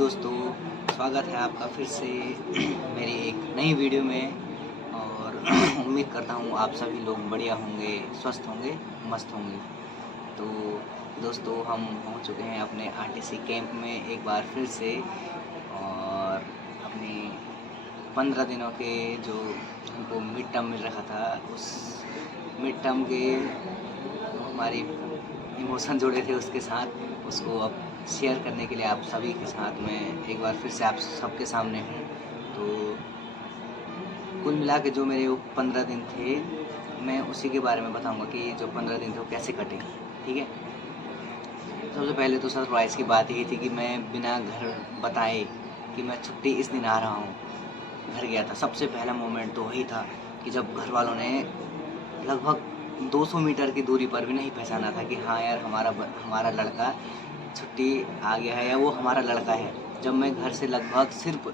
दोस्तों, स्वागत है आपका फिर से मेरी एक नई वीडियो में। और उम्मीद करता हूँ आप सभी लोग बढ़िया होंगे, स्वस्थ होंगे, मस्त होंगे। तो दोस्तों, हम पहुँच चुके हैं अपने आरटीसी कैंप में एक बार फिर से। और अपने 15 दिनों के जो हमको मिड टर्म मिल रखा था, उस मिड टर्म के हमारी इमोशन जुड़े थे उसके साथ, उसको अब शेयर करने के लिए आप सभी के साथ में एक बार फिर से आप सबके सामने हूँ। तो कुल मिला के जो मेरे वो 15 दिन थे, मैं उसी के बारे में बताऊंगा कि जो 15 दिन थे वो कैसे कटे। ठीक है। सबसे पहले तो सरप्राइज़ की बात यही थी कि मैं बिना घर बताए कि मैं छुट्टी इस दिन आ रहा हूँ, घर गया था। सबसे पहला मोमेंट तो वही था कि जब घर वालों ने लगभग 200 मीटर की दूरी पर भी नहीं पहचाना था कि हाँ यार, हमारा लड़का छुट्टी आ गया है या वो हमारा लड़का है। जब मैं घर से लगभग सिर्फ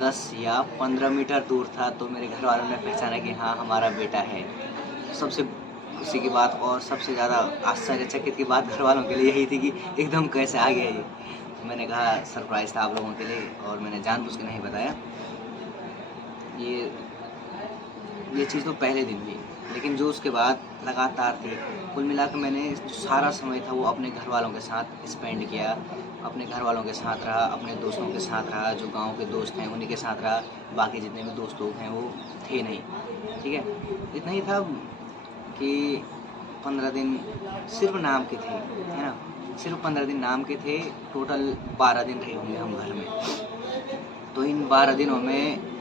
10 या 15 मीटर दूर था, तो मेरे घर वालों ने पहचाना कि हाँ, हमारा बेटा है। सबसे खुशी की बात और सबसे ज़्यादा आश्चर्यचकित की बात घर वालों के लिए यही थी कि एकदम कैसे आ गया ये। तो मैंने कहा सरप्राइज़ था आप लोगों के लिए और मैंने जानबूझ के नहीं बताया। ये चीज़ तो पहले दिन हुई, लेकिन जो उसके बाद लगातार थी। कुल मिला के मैंने जो सारा समय था वो अपने घर वालों के साथ स्पेंड किया, अपने घर वालों के साथ रहा, अपने दोस्तों के साथ रहा, जो गांव के दोस्त हैं उन्हीं के साथ रहा। बाकी जितने भी दोस्त लोग हैं वो थे नहीं। ठीक है। इतना ही था कि 15 दिन सिर्फ नाम के थे, है ना। सिर्फ 15 दिन नाम के थे। टोटल 12 दिन रहे होंगे हम घर में। तो इन 12 दिनों में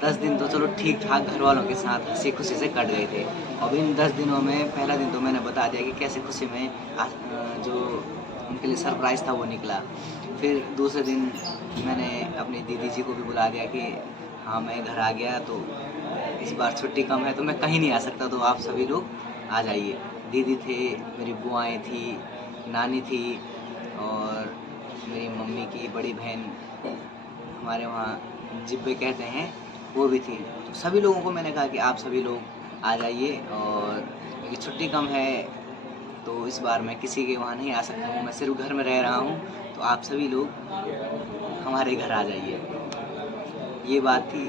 10 दिन तो चलो ठीक ठाक घर वालों के साथ हंसी खुशी से कट गए थे। अब इन 10 दिनों में पहला दिन तो मैंने बता दिया कि कैसे खुशी में जो उनके लिए सरप्राइज़ था वो निकला। फिर दूसरे दिन मैंने अपनी दीदी जी को भी बुला दिया कि हाँ, मैं घर आ गया, तो इस बार छुट्टी कम है तो मैं कहीं नहीं आ सकता, तो आप सभी लोग आ जाइए। दीदी थे, मेरी बुआएँ थी, नानी थी और मेरी मम्मी की बड़ी बहन, हमारे वहाँ जिब्बे कहते हैं, वो भी थी। तो सभी लोगों को मैंने कहा कि आप सभी लोग आ जाइए, और क्योंकि छुट्टी कम है तो इस बार मैं किसी के वहाँ नहीं आ सकता हूँ, मैं सिर्फ घर में रह रहा हूँ, तो आप सभी लोग हमारे घर आ जाइए। ये बात थी।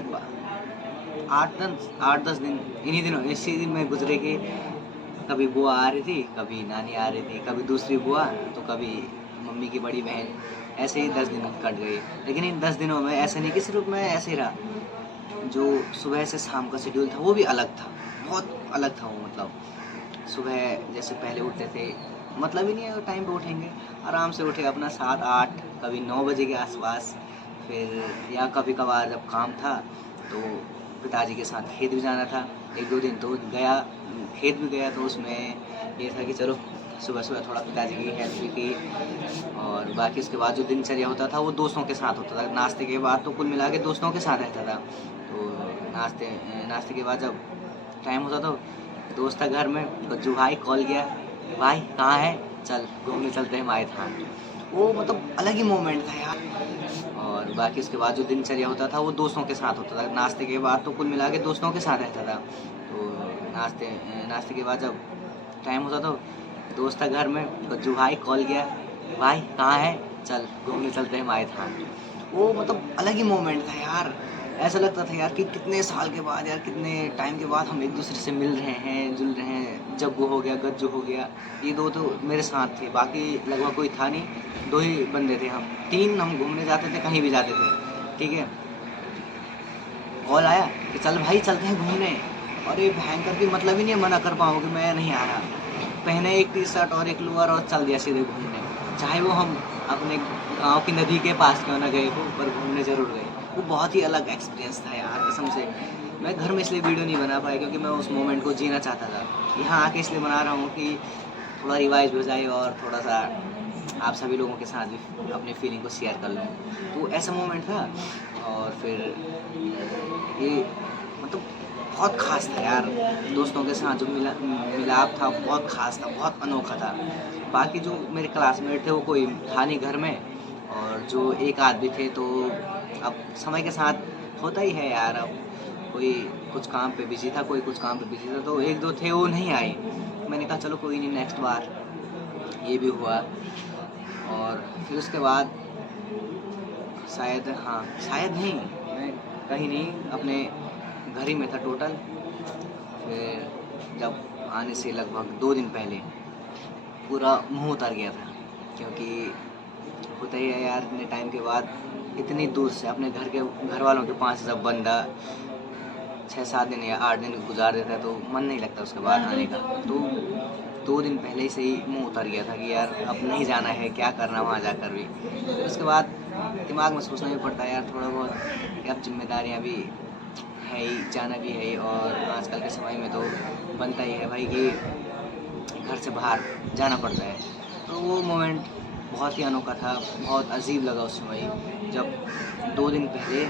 8-10 दिन इन्हीं दिनों इसी दिन में गुजरे कि कभी बुआ आ रही थी, कभी नानी आ रही थी, कभी दूसरी बुआ, तो कभी मम्मी की बड़ी बहन। ऐसे ही 10 दिन कट गए। लेकिन इन 10 दिनों में ऐसे नहीं कि सिर्फ मैं ऐसे ही रहा। जो सुबह से शाम का शेड्यूल था वो भी अलग था, बहुत अलग था वो। मतलब सुबह जैसे पहले उठते थे, मतलब ही नहीं है टाइम पे उठेंगे, आराम से उठे अपना 7-8 कभी 9 बजे के आसपास। फिर या कभी कभार जब काम था तो पिताजी के साथ खेत भी जाना था। 1-2 दिन तो गया, खेत भी गया, तो उसमें ये था कि चलो सुबह सुबह थोड़ा पिताजी की हेल्प भी की। और बाकी उसके बाद जो दिनचर्या होता था वो दोस्तों के साथ होता था। नाश्ते के बाद तो कुल मिला के दोस्तों के साथ रहता था। तो नाश्ते के बाद जब टाइम होता था, दोस्त था घर में, गज्जू भाई कॉल किया, भाई कहाँ है, चल घूमने चलते हैं मायथान। वो मतलब अलग ही मोमेंट था यार। और बाकी उसके बाद जो दिनचर्या होता था वो दोस्तों के साथ होता था। नाश्ते के बाद तो कुल मिला के दोस्तों के साथ रहता था। तो नाश्ते के बाद जब टाइम होता था, दोस्त था घर में, गज्जू भाई कॉल किया, भाई कहाँ है, चल घूमने चलते हैं मायथान। वो मतलब अलग ही मोमेंट था यार। ऐसा लगता था यार कि कितने साल के बाद, यार कितने टाइम के बाद हम एक दूसरे से मिल रहे हैं, जुल रहे हैं। जग्गू हो गया, गज्जू हो गया, ये दो तो मेरे साथ थे, बाकी लगभग कोई था नहीं। 2 ही बंदे थे हम। 3 हम घूमने जाते थे, कहीं भी जाते थे। ठीक है। कॉल आया कि चल भाई चलते हैं घूमने। अरे भयंकर की मतलब ही नहीं मना कर पाऊँ कि मैं नहीं आ रहा। पहने एक टी-शर्ट और एक लोअर और चल दिया सीधे घूमने। चाहे वो हम अपने गाँव की नदी के पास क्यों ना गए हो, पर घूमने ज़रूर गए। वो बहुत ही अलग एक्सपीरियंस था यार, कसम से। मैं घर में इसलिए वीडियो नहीं बना पाया क्योंकि मैं उस मोमेंट को जीना चाहता था। यहाँ आके इसलिए बना रहा हूँ कि थोड़ा रिवाइज़ हो जाए और थोड़ा-सा आप सभी लोगों के साथ भी अपनी फीलिंग को शेयर कर लूँ। तो ऐसा मोमेंट था। और फिर ये मतलब बहुत ख़ास था यार। दोस्तों के साथ जो मिलाप था बहुत ख़ास था, बहुत अनोखा था। बाकी जो मेरे क्लासमेट थे वो कोई था नहीं घर में, और जो एक आध भी थे तो अब समय के साथ होता ही है यार। अब कोई कुछ काम पे बिज़ी था, कोई कुछ काम पे बिज़ी था, तो 1-2 थे वो नहीं आए। मैंने कहा चलो कोई नहीं, नेक्स्ट बार। ये भी हुआ। और फिर उसके बाद शायद, हाँ, शायद नहीं, मैं कहीं नहीं, अपने घर ही में था टोटल। फिर जब आने से लगभग 2 दिन पहले पूरा मुँह उतर गया था, क्योंकि होता ही है यार, इतने टाइम के बाद इतनी दूर से अपने घर वालों के पास जब बंदा 6-7 दिन या 8 दिन गुजार देता है तो मन नहीं लगता उसके बाद आने का। तो 2 दिन पहले से ही मुँह उतर गया था कि यार अब नहीं जाना है, क्या करना वहाँ जाकर भी। फिर उसके बाद दिमाग में सोचना भी पड़ता है यार थोड़ा बहुत कि अब ज़िम्मेदारियाँ भी है ही, जाना भी है ही, और आजकल के समय में तो बनता ही है भाई कि घर से बाहर जाना पड़ता है। तो वो मोमेंट बहुत ही अनोखा था, बहुत अजीब लगा उस समय जब 2 दिन पहले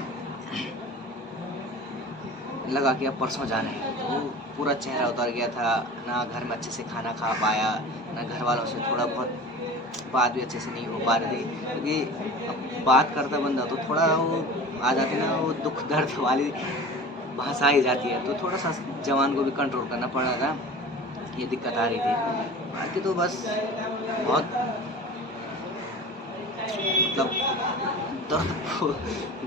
लगा कि अब परसों जाना है। तो पूरा चेहरा उतर गया था, ना घर में अच्छे से खाना खा पाया, ना घर वालों से थोड़ा बहुत बात भी अच्छे से नहीं हो पा रही थी, क्योंकि अब बात करता बंदा तो थोड़ा वो आ जाती है ना, वो दुख दर्द वाली भाषा ही जाती है, तो थोड़ा-सा ज़बान को भी कंट्रोल करना पड़ रहा था, ये दिक्कत आ रही थी। बाकी तो बस बहुत मतलब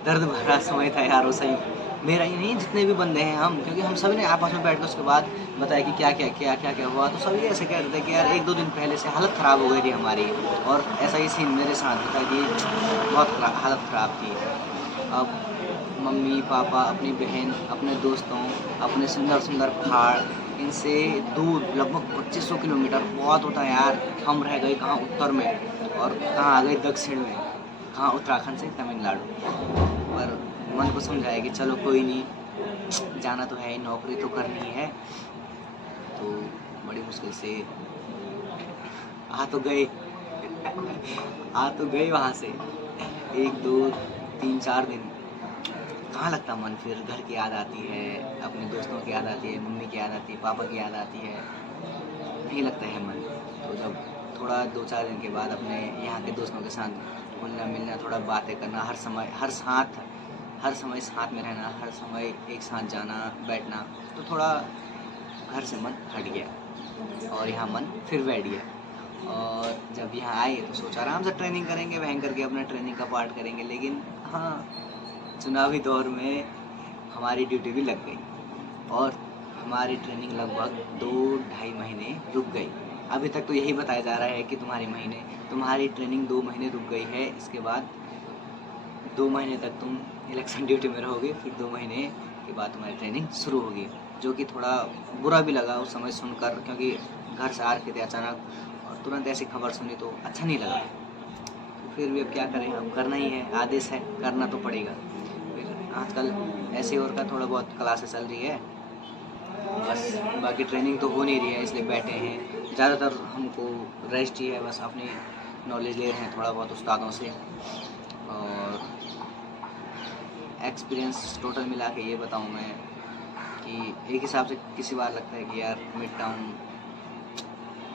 दर्द भरा समय था यार वो सही। मेरा ही नहीं, जितने भी बंदे हैं हम, क्योंकि हम सभी ने आपस में बैठ के उसके बाद बताया कि क्या-क्या किया, क्या-क्या हुआ, तो सभी ऐसे कह रहे थे कि यार 1-2 दिन पहले से हालत ख़राब हो गई थी हमारी, और ऐसा ही सीन मेरे साथ था कि बहुत हालत ख़राब थी। अब मम्मी-पापा, अपनी बहन, अपने दोस्तों, अपने सुंदर-सुंदर पहाड़, इनसे दूर लगभग 2500 किलोमीटर बहुत होता है यार। हम रह गए कहाँ उत्तर में, और कहाँ आ गए दक्षिण में, कहाँ उत्तराखंड से तमिलनाडु। पर मन को समझाया कि चलो कोई नहीं, जाना तो है ही, नौकरी तो करनी ही है। तो बड़ी मुश्किल से आ तो गए आ तो गए वहाँ से। 1, 2, 3, 4 दिन कहाँ लगता मन, फिर घर की याद आती है, अपने दोस्तों की याद आती है, मम्मी की याद आती है, पापा की याद आती है, नहीं लगता है मन। तो जब थोड़ा 2-4 दिन के बाद अपने यहाँ के दोस्तों के साथ घुलना-मिलना, थोड़ा बातें करना, हर समय साथ में रहना, हर समय एक साथ जाना, बैठना, तो थोड़ा घर से मन हट गया और यहाँ मन फिर बैठ गया। और जब यहाँ आए तो सोचा आराम से ट्रेनिंग करेंगे, वहीं करके अपना ट्रेनिंग का पार्ट करेंगे, लेकिन हाँ, चुनावी दौर में हमारी ड्यूटी भी लग गई और हमारी ट्रेनिंग लगभग 2 ढाई महीने रुक गई। अभी तक तो यही बताया जा रहा है कि तुम्हारी ट्रेनिंग 2 महीने रुक गई है, इसके बाद 2 महीने तक तुम इलेक्शन ड्यूटी में रहोगे, फिर 2 महीने के बाद तुम्हारी ट्रेनिंग शुरू होगी। जो कि थोड़ा बुरा भी लगा उस समय सुनकर, क्योंकि घर से आ रखे थे अचानक और तुरंत ऐसी खबर सुनी तो अच्छा नहीं लगा। तो फिर भी अब क्या करें, अब करना ही है, आदेश है, करना तो पड़ेगा। फिर आजकल ऐसे और का थोड़ा बहुत क्लासेस चल रही है, बस बाकी ट्रेनिंग तो हो नहीं रही है, इसलिए बैठे हैं। ज़्यादातर हमको रेस्ट ही है, बस अपनी नॉलेज ले रहे हैं थोड़ा बहुत उस्तादों से। और एक्सपीरियंस टोटल मिला के ये बताऊँ मैं कि एक हिसाब से किसी बार लगता है कि यार मिड टाउन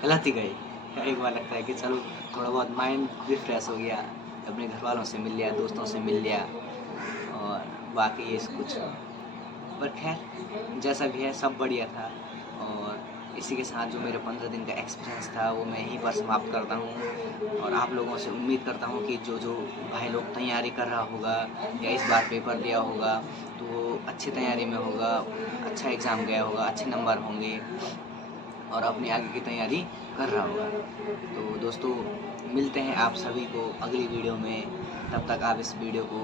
गलत ही गए। एक बार लगता है कि चलो थोड़ा बहुत माइंड भी फ्रेश हो गया, अपने घर वालों से मिल लिया, दोस्तों से मिल लिया, और बाकी ये कुछ, पर खैर जैसा भी है सब बढ़िया था। और इसी के साथ जो मेरे 15 दिन का एक्सपीरियंस था वो मैं यहीं पर समाप्त करता हूँ, और आप लोगों से उम्मीद करता हूँ कि जो भाई लोग तैयारी कर रहा होगा या इस बार पेपर दिया होगा तो वो अच्छी तैयारी में होगा, अच्छा एग्ज़ाम गया होगा, अच्छे नंबर होंगे और अपनी आगे की तैयारी कर रहा होगा। तो दोस्तों, मिलते हैं आप सभी को अगली वीडियो में। तब तक आप इस वीडियो को,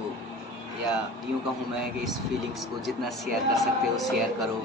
या यूँ कहूँ मैं कि इस फीलिंग्स को जितना शेयर कर सकते हो शेयर करो।